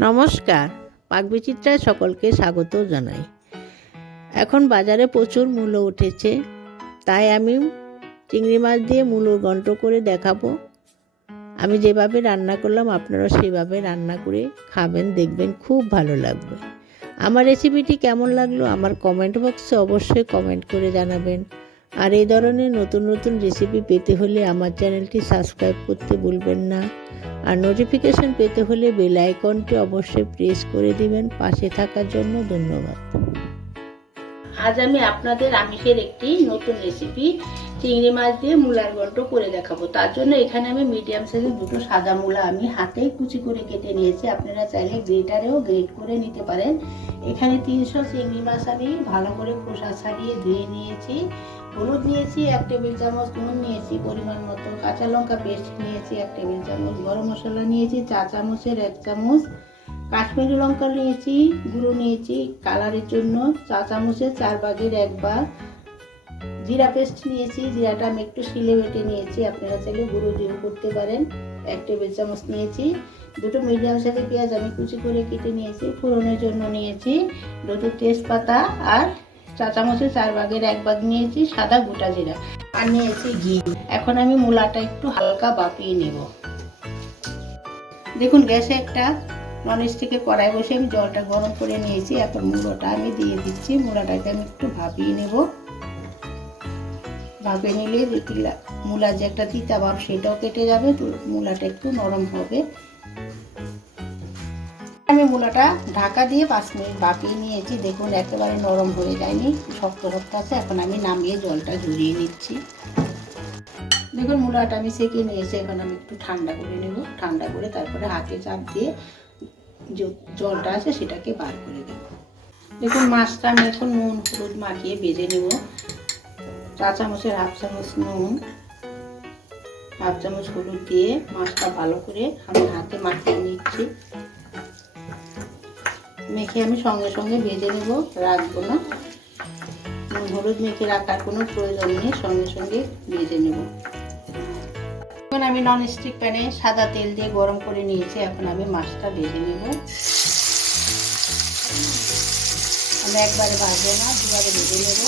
নমস্কার পাকবিচিত্রায় সকলকে স্বাগত জানাই। এখন বাজারে প্রচুর মূল্য উঠেছে, তাই আমি চিংড়ি মাছ দিয়ে মূলোর গন্ট করে দেখাবো। আমি যেভাবে রান্না করলাম আপনারা সেভাবে রান্না করে খাবেন, দেখবেন খুব ভালো লাগবে। আমার রেসিপিটি কেমন লাগল, আমার কমেন্ট বক্সে অবশ্যই কমেন্ট করে জানাবেন। আর এই ধরনের নতুন নতুন রেসিপি পেতে হলে আমার চ্যানেলটি সাবস্ক্রাইব করতে ভুলবেন না। আর নোটিফিকেশন পেতে হলে বেল আইকনটি অবশ্যই প্রেস করে দিবেন। পাশে থাকার জন্য ধন্যবাদ। আজ আমি আপনাদের আমিষের একটি নতুন রেসিপি চিংড়ি মাছ দিয়ে মূলার গল্প করে দেখাবো। তার জন্য এখানে আমি মিডিয়াম সাইজের দুটো সাদা মূলা আমি হাতেই কুচি করে কেটে নিয়েছি। আপনারা চাইলে গ্রেটারেও গ্রেট করে নিতে পারেন। এখানে তিনশো চিংড়ি মাছ আমি ভালো করে খোসা ছাড়িয়ে ধুয়ে নিয়েছি। হলুদ নিয়েছি এক টেবিল চামচ, নুন নিয়েছি, পরিমাণ মতো কাঁচা লঙ্কা পেস্ট নিয়েছি এক টেবিল চামচ, গরম মশলা নিয়েছি চা চামচের এক চামচ, কাশ্মীরি লঙ্কা নিয়েছি, গুঁড়ো নিয়েছি, কালারের জন্য চা চামচের চার ভাগের এক ভাগ, জিরা পেস্ট নিয়েছি, জিরাটা আমি একটু শিলে বেটে নিয়েছি, আপনারা চাইলে গুঁড়ো জিরো করতে পারেন। এক টেবিল চামচ নিয়েছি, দুটো মিডিয়াম সাইজের পেঁয়াজ আমি কুচি করে কেটে নিয়েছি, ফোড়নের জন্য নিয়েছি দুটো তেজপাতা আর চা চামচের চার ভাগের এক ভাগ নিয়েছি সাদা গোটা জিরা আর নিয়েছি ঘি। এখন আমি মূলাটা একটু হালকা বাপিয়ে নেব। দেখুন, গ্যাসে একটা ননস্টিকের কড়াই বসে আমি জলটা গরম করে নিয়েছি। এখন মূলোটা আমি দিয়ে দিচ্ছি, মূলাটাকে আমি একটু ভাপিয়ে নেব। ভাপিয়ে নিলে মূলার যে একটা তিতা ভাব সেটাও কেটে যাবে মূলাটা একটু নরম হবে। আমি মূলাটা ঢাকা দিয়ে পাঁচ মিনিট বাপিয়ে নিয়েছি। দেখুন, একেবারে নরম হয়ে যায়নি, শক্ত শক্ত আছে। এখন আমি নামিয়ে জলটা ঝরিয়ে নিচ্ছি। দেখুন, মূলাটা আমি সেঁকে নিয়েছি। এখন আমি একটু ঠান্ডা করে নেব। ঠান্ডা করে তারপরে হাতে চাপ দিয়ে জলটা আছে সেটাকে বার করে দেব। দেখুন, মাছটা আমি এখন নুন, হলুদ মাখিয়ে ভেজে নেব। চা চামচের হাফ চামচ নুন, হাফ চামচ হলুদ দিয়ে মাছটা ভালো করে আমি হাতে মাখিয়ে নিচ্ছি। মেখে আমি সঙ্গে সঙ্গে ভেজে নেব, রাখব না। হলুদ মেখে রাখার কোনো প্রয়োজন নেই, সঙ্গে সঙ্গে ভেজে নেব। এখন আমি নন স্টিক প্যানে সাদা তেল দিয়ে গরম করে নিয়েছি, এখন আমি মাছটা ভেজে নেব। আমি একবারে ভাজবো না, দুবারে ভেজে নেব।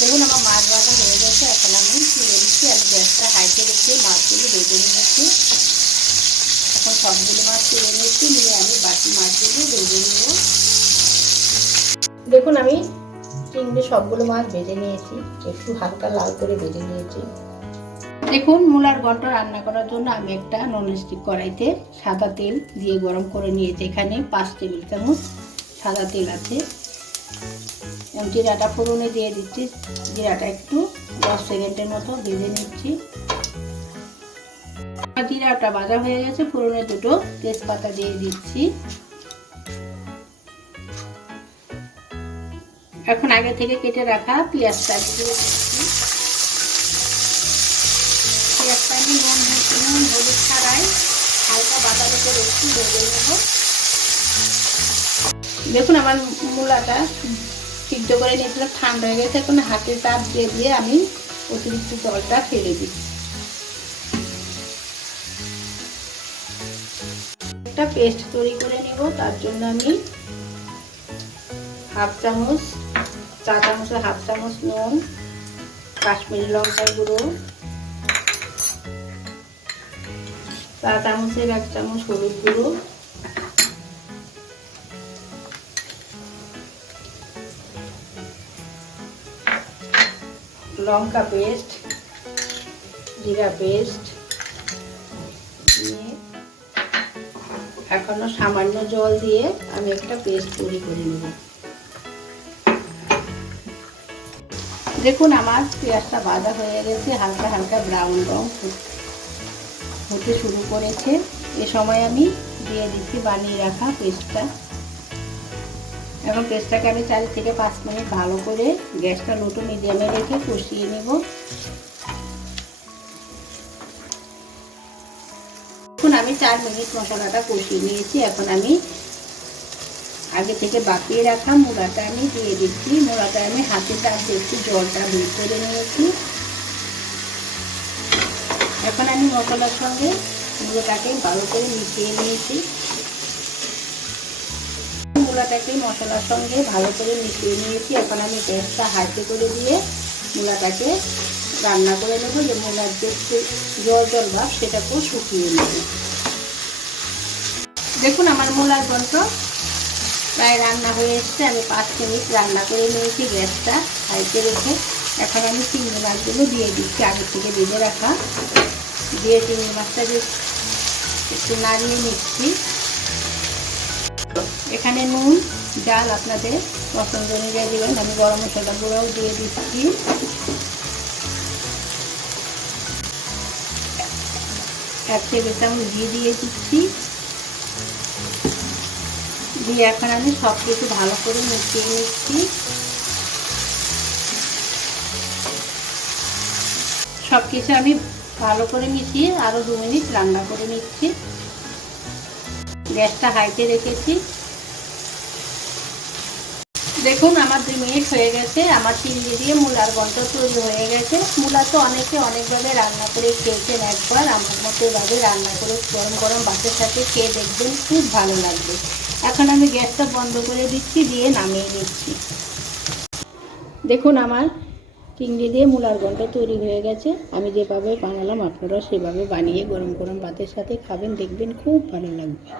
দেখুন, আমার মাছ ভাজা হয়ে গেছে। এখন আমি তুলে দিচ্ছি আমি গ্যাসটা হাইতে রেখে মাছগুলো ভেজে নিয়েছি। এখন সবগুলো মাছ তুলে নিয়েছি নিয়ে আমি বাকি মাছগুলো ভেজে নেব। দেখুন, আমি চিংড়ি সবগুলো মাছ ভেজে নিয়েছি। একটু হালকা লাল করে ভেজে নিয়েছি। দেখুন, মূলার ঘন্ট রান্না করার জন্য আমি একটা ননস্টিক কড়াইতে সাদা তেল দিয়ে গরম করে নিয়েছি। এখানে পাঁচ টেবিল চামচ সাদা তেল আছে। জিরাটা ফোড়নে দিয়ে দিচ্ছি। জিরাটা একটু দশ সেকেন্ডের মতো ভেজে নিচ্ছি। জিরাটা ভাজা হয়ে গেছে, ফোড়নে দুটো তেজপাতা দিয়ে দিচ্ছি। এখন আগে থেকে কেটে রাখা পেঁয়াজটা দিয়ে দিচ্ছি। পেঁয়াজটা আমি নুন হলুদ ছাড়াই হালকা বাদামি করে একটু ভেজে নেব। দেখুন আমার মূলাটা সিদ্ধ করে নিয়েছিলাম, ঠান্ডা হয়ে গেছে। এখন হাতে চাপ দিয়ে দিয়ে আমি অতিরিক্ত জলটা ফেলে দিই। একটা পেস্ট তৈরি করে নিব, তার জন্য আমি হাফ চামচ, চা চামচের হাফ চামচ নুন, কাশ্মীরি লঙ্কার গুঁড়ো, চা চামচের এক চামচ হলুদ গুঁড়ো লঙ্কা পেস্ট, জিরা পেস্ট এখনও সামান্য জল দিয়ে আমি একটা পেস্ট তৈরি করে নেব। দেখুন, আমার পেঁয়াজটা ভাজা হয়ে গেছে, হালকা হালকা ব্রাউন রং হতে শুরু করেছে। এ সময় আমি দিয়ে দিচ্ছি বানিয়ে রাখা পেস্টটা। এখন পেস্টটাকে আমি চার থেকে পাঁচ মিনিট ভালো করে গ্যাসটা লোটো মিডিয়ামে রেখে কষিয়ে নেব। এখন আমি চার মিনিট মশলাটা কষিয়ে নিয়েছি। এখন আমি আগে থেকে বাপিয়ে রাখা মুড়াটা আমি দিয়ে দিচ্ছি। মুড়াটা আমি হাতে চাপ দিচ্ছি জলটা বের করে নিয়েছি। এখন আমি মশলার সঙ্গে মূলোটাকে ভালো করে মিশিয়ে নিয়েছি। মূলাটাকে মশলার সঙ্গে ভালো করে মিশিয়ে নিয়েছি। এখন আমি গ্যাসটা হাইতে করে দিয়ে মূলাটাকে রান্না করে নেব। যে মূলার যে জল জল ভাব সেটাকেও শুকিয়ে নেব। দেখুন, আমার মূলার গন্ধ প্রায় রান্না হয়ে এসছে। আমি পাঁচ মিনিট রান্না করে নিয়েছি গ্যাসটা হাইতে রেখে। এখন আমি চিংড়ি মাছগুলো দিয়ে দিচ্ছি আগে থেকে বেঁধে রাখা। দিয়ে চিংড়ি মাছটাকে একটু নাড়িয়ে নিচ্ছি। এখানে নুন, ডাল আপনাদের পছন্দ অনুযায়ী দেবেন। আমি গরম মশলা গুঁড়াও দিয়ে দিচ্ছি। এক টেবিল চামচ ঘি দিয়ে দিচ্ছি। দিয়ে এখন আমি সব কিছু ভালো করে মিশিয়ে নিচ্ছি। সব কিছু আমি ভালো করে মিশিয়ে আরও দু মিনিট রান্না করে নিচ্ছি। গ্যাসটা হাইতে রেখেছি। দেখুন, আমার দুই মিনিট হয়ে গেছে। আমার চিংড়ি দিয়ে মূলার গন্ধ তৈরি হয়ে গেছে। মূলা তো অনেকে অনেকভাবে রান্না করে খেয়েছেন একবার। আমার মতো এভাবে রান্না করে গরম গরম ভাতের সাথে খেয়ে দেখবেন, খুব ভালো লাগবে। এখন আমি গ্যাসটা বন্ধ করে দিচ্ছি, দিয়ে নামিয়ে দিচ্ছি দেখুন, আমার চিংড়ি দিয়ে মূলার গন্ধ তৈরি হয়ে গেছে। আমি যেভাবে বানালাম আপনারা সেভাবে বানিয়ে গরম গরম ভাতের সাথে খাবেন, দেখবেন খুব ভালো লাগবে।